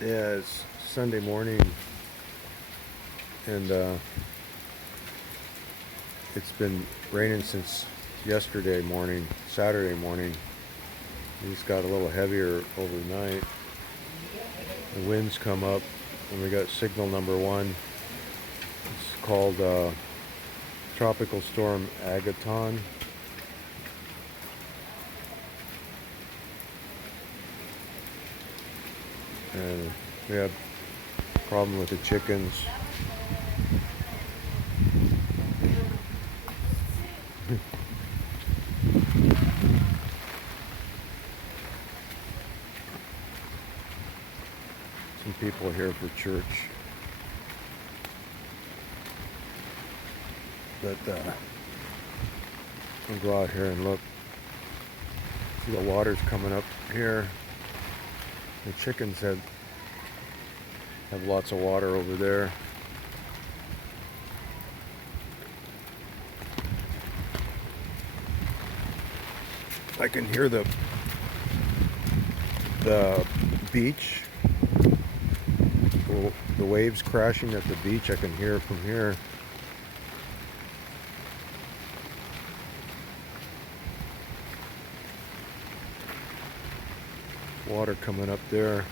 Yeah, it's Sunday morning, and it's been raining since yesterday morning, Saturday morning. It just got a little heavier overnight. The winds come up, and we got signal number one. It's called Tropical Storm Agaton. And we have a problem with the chickens. Some people here for church. But we'll go out here and look. See, the water's coming up here. The chickens have lots of water over there. I can hear the beach, the waves crashing at the beach. I can hear it from here. Water coming up there.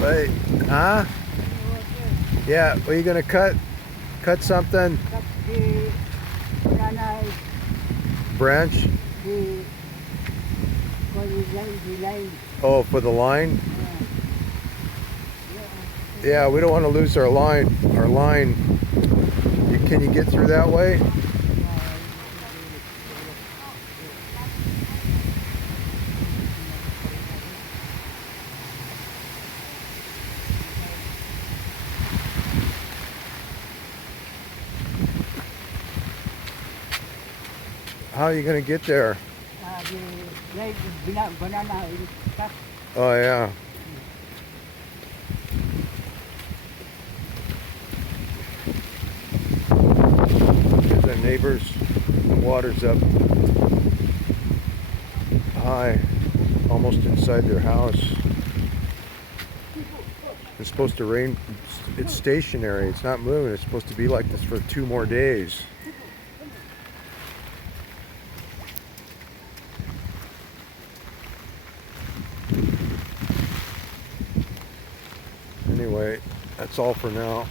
Hey, huh? Yeah, are you gonna cut something? Cut the banana, Branch? the, the line. Oh, for the line? Yeah, we don't want to lose our line. Can you get through that way? How are you going to get there? The line, banana is cut. Oh, yeah. Here's our neighbors. The water's up high, almost inside their house. It's supposed to rain. It's stationary. It's not moving. It's supposed to be like this for 2 more days. Anyway, that's all for now.